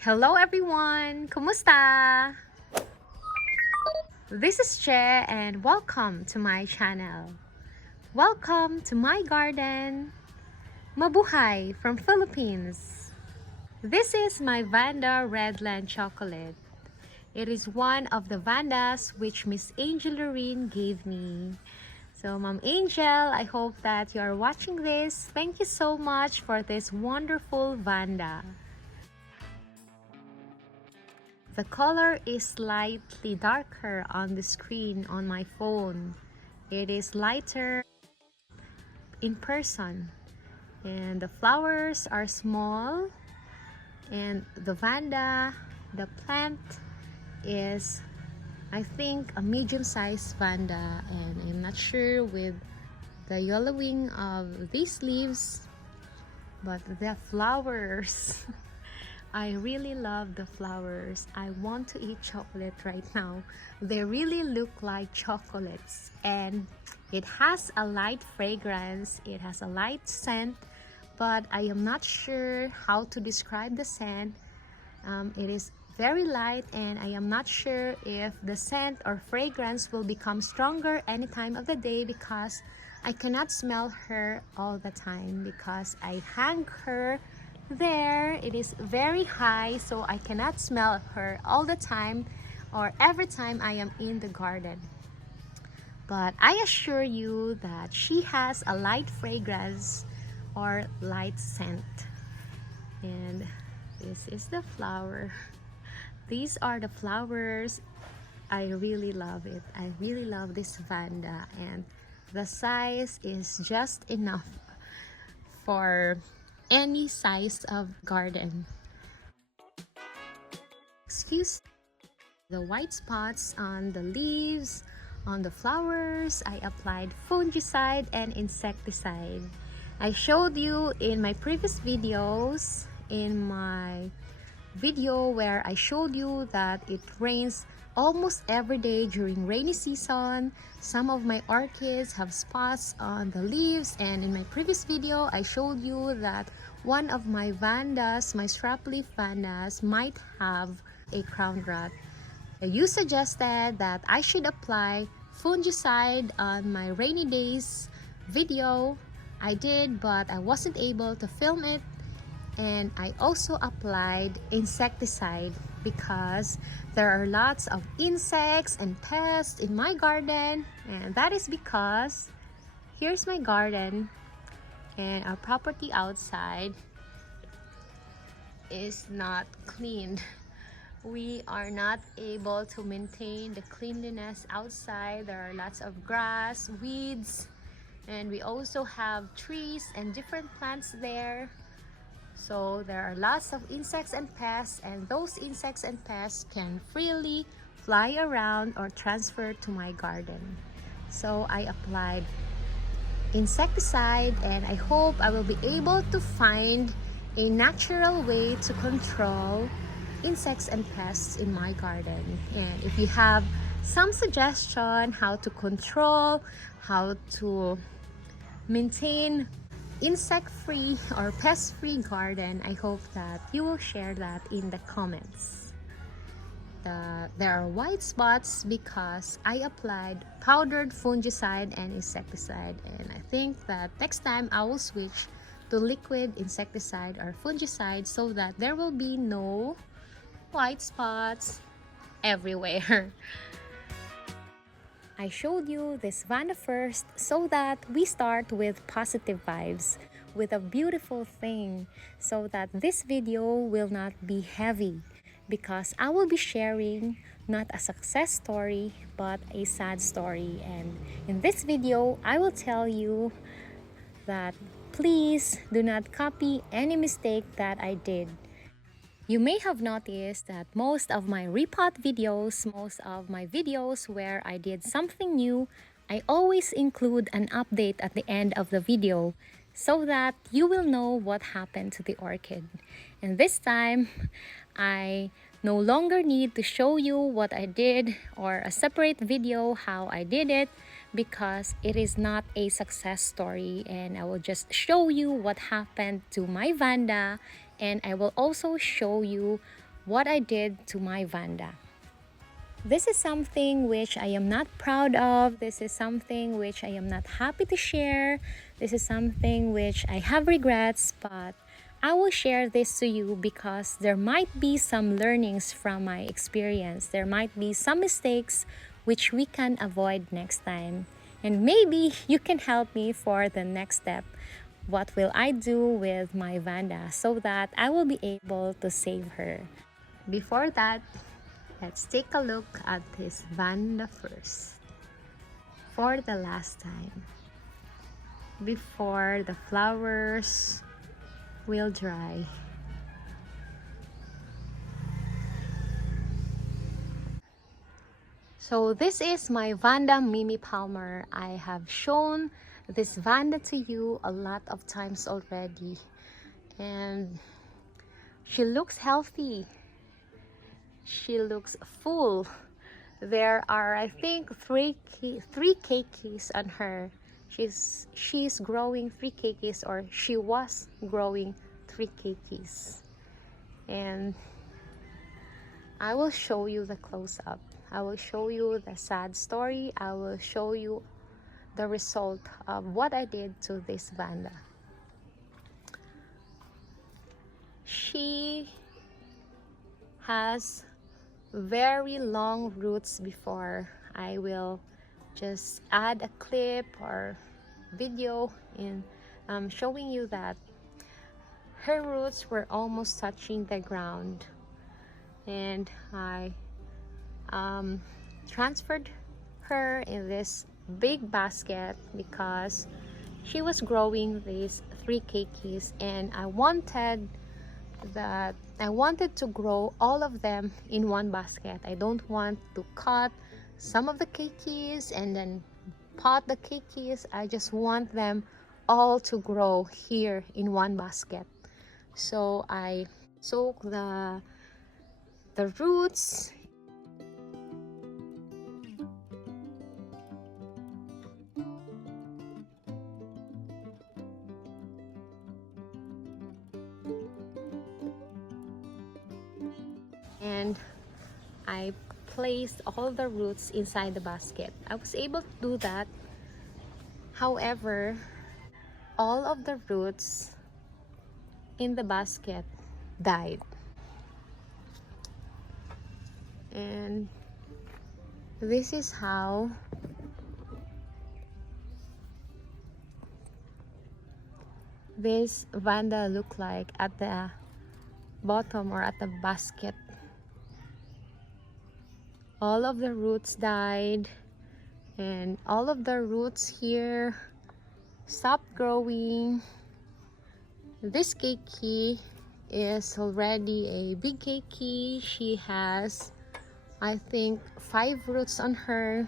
Hello everyone! Kumusta? This is Che and welcome to my channel. Welcome to my garden. Mabuhay from Philippines. This is my Vanda Redland Chocolate. It is one of the Vandas which Ms Angel Lerin gave me. So Mom Angel, I hope that you are watching this. Thank you so much for this wonderful Vanda. The color is slightly darker on the screen on my phone. It is lighter in person. And the flowers are small. And the Vanda, the plant is, I think, a medium-sized Vanda. And I'm not sure with the yellowing of these leaves. But the flowers... I really love the flowers. I want to eat chocolate right now. They really look like chocolates, and it has a light fragrance. It has a light scent, but I am not sure how to describe the scent. It is very light, and I am not sure if the scent or fragrance will become stronger any time of the day because I cannot smell her all the time because I hang her there. It is very high, so I cannot smell her all the time or every time I am in the garden. But I assure you that she has a light fragrance or light scent. And this is the flower. These are the flowers. I really love it. I really love this Vanda, and the size is just enough for any size of garden. Excuse the white spots on the leaves, on the flowers. I applied fungicide and insecticide. I showed you in my previous videos, in my video where I showed you that it rains almost every day during rainy season. Some of my orchids have spots on the leaves, and in my previous video I showed you that one of my Vandas, my strap leaf Vandas, might have a crown rot. You suggested that I should apply fungicide on my rainy days video. I did, but I wasn't able to film it. And I also applied insecticide because there are lots of insects and pests in my garden, and that is because here's my garden, and our property outside is not cleaned. We are not able to maintain the cleanliness outside. There are lots of grass, weeds, and we also have trees and different plants there. So there are lots of insects and pests, and those insects and pests can freely fly around or transfer to my garden. So I applied insecticide, and I hope I will be able to find a natural way to control insects and pests in my garden. And if you have some suggestion how to control, how to maintain insect-free or pest-free garden, I hope that you will share that in the comments. There are white spots because I applied powdered fungicide and insecticide, and I think that next time I will switch to liquid insecticide or fungicide so that there will be no white spots everywhere. I showed you this Vanda first so that we start with positive vibes, with a beautiful thing, so that this video will not be heavy because I will be sharing not a success story but a sad story. And in this video, I will tell you that please do not copy any mistake that I did. You may have noticed that most of my repot videos, most of my videos where I did something new, I always include an update at the end of the video so that you will know what happened to the orchid. And this time, I no longer need to show you what I did or a separate video how I did it because it is not a success story, and I will just show you what happened to my Vanda, and I will also show you what I did to my Vanda. This is something which I am not proud of. This is something which I am not happy to share. This is something which I have regrets, but I will share this to you because there might be some learnings from my experience. There might be some mistakes which we can avoid next time. And maybe you can help me for the next step. What will I do with my Vanda so that I will be able to save her? Before that, let's take a look at this Vanda first. For the last time. Before the flowers will dry. So this is my Vanda Mimi Palmer. I have shown this Vanda to you a lot of times already, and she looks healthy. She looks full. There are, I think, three Keikis on her. She's growing 3 Keikis, or she was growing 3 Keikis. And I will show you the close-up. I will show you the sad story. I will show you the result of what I did to this Vanda. She has very long roots before. I will just add a clip or video in showing you that her roots were almost touching the ground, and I transferred her in this big basket because she was growing these 3 Keikis, and I wanted to grow all of them in one basket. I don't want to cut some of the Keikis and then pot the Keikis. I just want them all to grow here in one basket. So I soak the roots and I placed all the roots inside the basket. I was able to do that. However, all of the roots in the basket died. And this is how this Vanda looked like at the bottom or at the basket. All of the roots died, and all of the roots here stopped growing. This Keiki is already a big Keiki. She has, I think, 5 roots on her,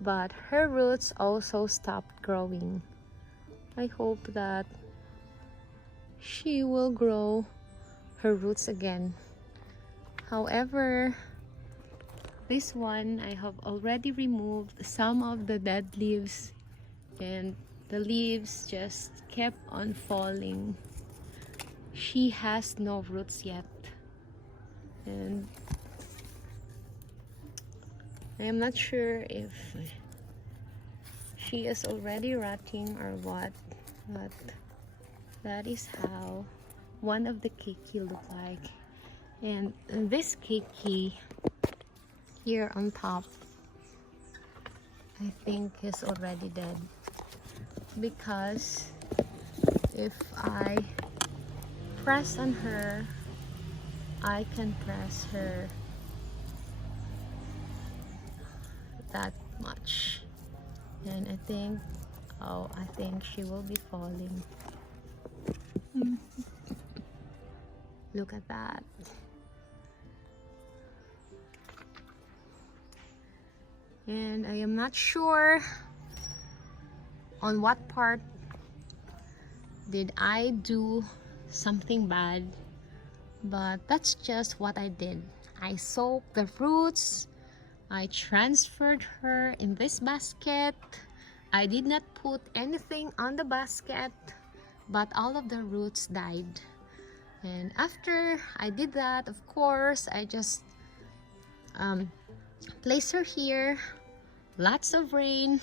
but her roots also stopped growing. I hope that she will grow her roots again. However, this one, I have already removed some of the dead leaves, and the leaves just kept on falling. She has no roots yet, and I am not sure if she is already rotting or what, but that is how one of the Keiki look like. And this Keiki here on top, I think is already dead, because if I press on her, I can press her that much, and I think she will be falling. Look at that. And I am not sure on what part did I do something bad, but that's just what I did. I soaked the roots, I transferred her in this basket. I did not put anything on the basket, but all of the roots died. And after I did that, of course, I just place her here. Lots of rain.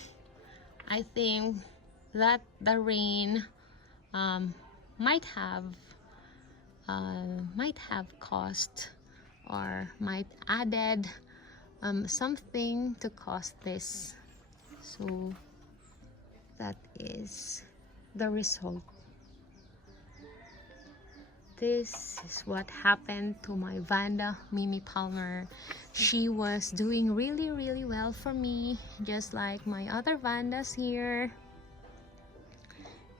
I think that the rain might have caused or might added something to cause this. So that is the result. This is what happened to my Vanda Mimi Palmer. She was doing really well for me, just like my other Vandas here.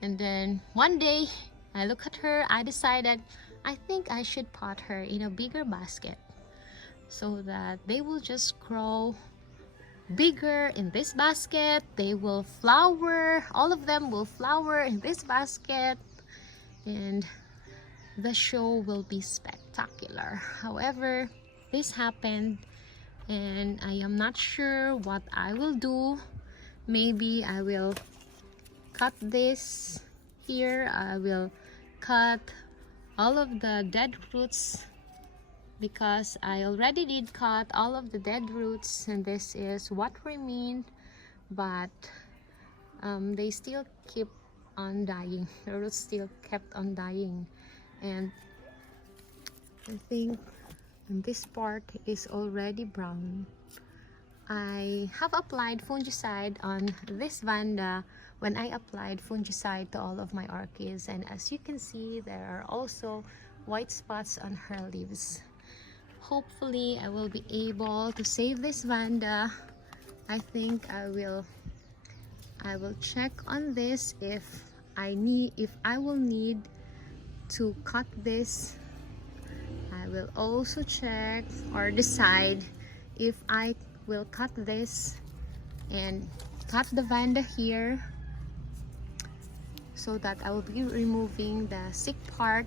And then one day I look at her, I decided I think I should pot her in a bigger basket so that they will just grow bigger in this basket. They will flower, all of them will flower in this basket, and the show will be spectacular. However, this happened and I am not sure what I will do. Maybe I will cut this here. I will cut all of the dead roots because I already did cut all of the dead roots, and this is what remained, but they still keep on dying. The roots still kept on dying, and I think this part is already brown. I have applied fungicide on this Vanda when I applied fungicide to all of my orchids, and as you can see, there are also white spots on her leaves. Hopefully I will be able to save this Vanda. I think I will check on this if I will need to cut this. I will also check or decide if I will cut this and cut the Vanda here, so that I will be removing the sick part,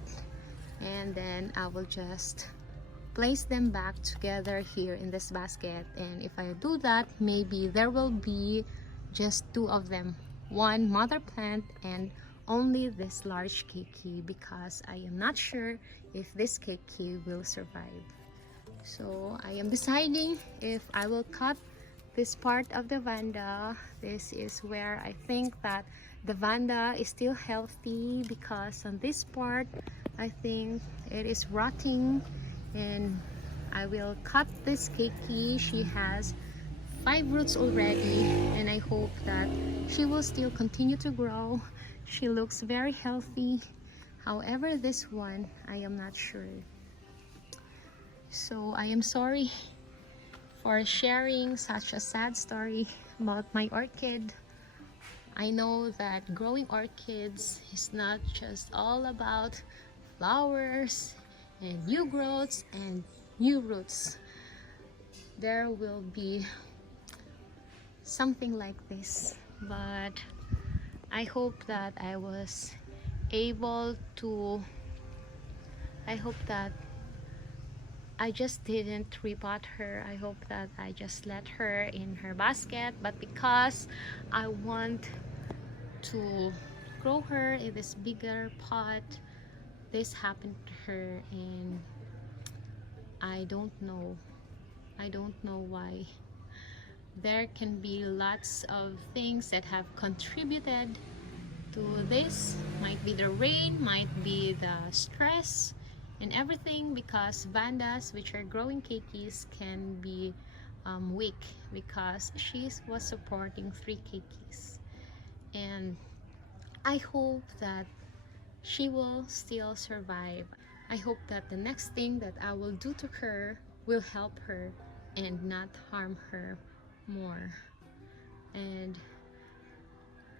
and then I will just place them back together here in this basket. And if I do that, maybe there will be just two of them, one mother plant and only this large Keiki, because I am not sure if this Keiki will survive. So I am deciding if I will cut this part of the Vanda. This is where I think that the Vanda is still healthy, because on this part I think it is rotting, and I will cut this Keiki. She has 5 roots already, and I hope that she will still continue to grow. She looks very healthy. However, this one, I am not sure. So I am sorry for sharing such a sad story about my orchid. I know that growing orchids is not just all about flowers and new growths and new roots. There will be something like this, but I hope that I was able to, I hope that I just didn't repot her. I hope that I just let her in her basket, but because I want to grow her in this bigger pot, this happened to her, and I don't know why. There can be lots of things that have contributed to this. Might be the rain, might be the stress and everything, because Vandas, which are growing Keikis, can be weak, because she was supporting 3 Keikis. And I hope that she will still survive. I hope that the next thing that I will do to her will help her and not harm her more. And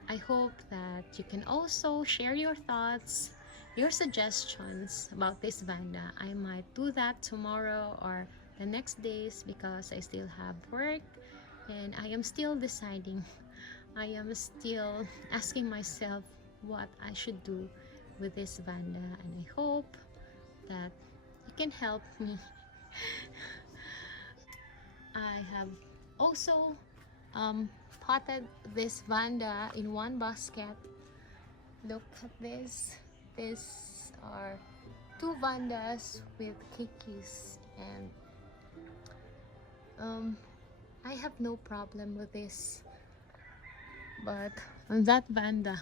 I hope that you can also share your thoughts, your suggestions about this Vanda. I might do that tomorrow or the next days, because I still have work and I am still deciding. I am still asking myself what I should do with this Vanda, and I hope that you can help me. I have also potted this Vanda in one basket. Look at this. These are two Vandas with Keikis, and I have no problem with this, but on that Vanda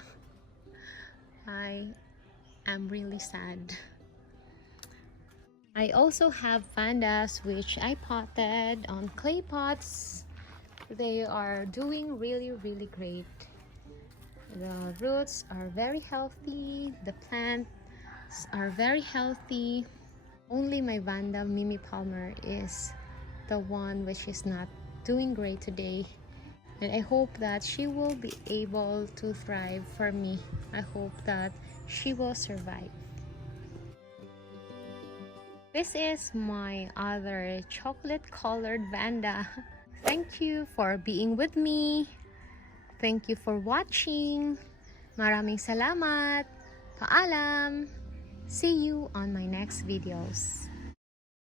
I am really sad. I also have Vandas which I potted on clay pots. They are doing really great. The roots are very healthy, the plants are very healthy. Only my Vanda Mimi Palmer is the one which is not doing great today, and I hope that she will be able to thrive for me. I hope that she will survive. This is my other chocolate colored Vanda. Thank you for being with me. Thank you for watching. Maraming salamat. Paalam. See you on my next videos.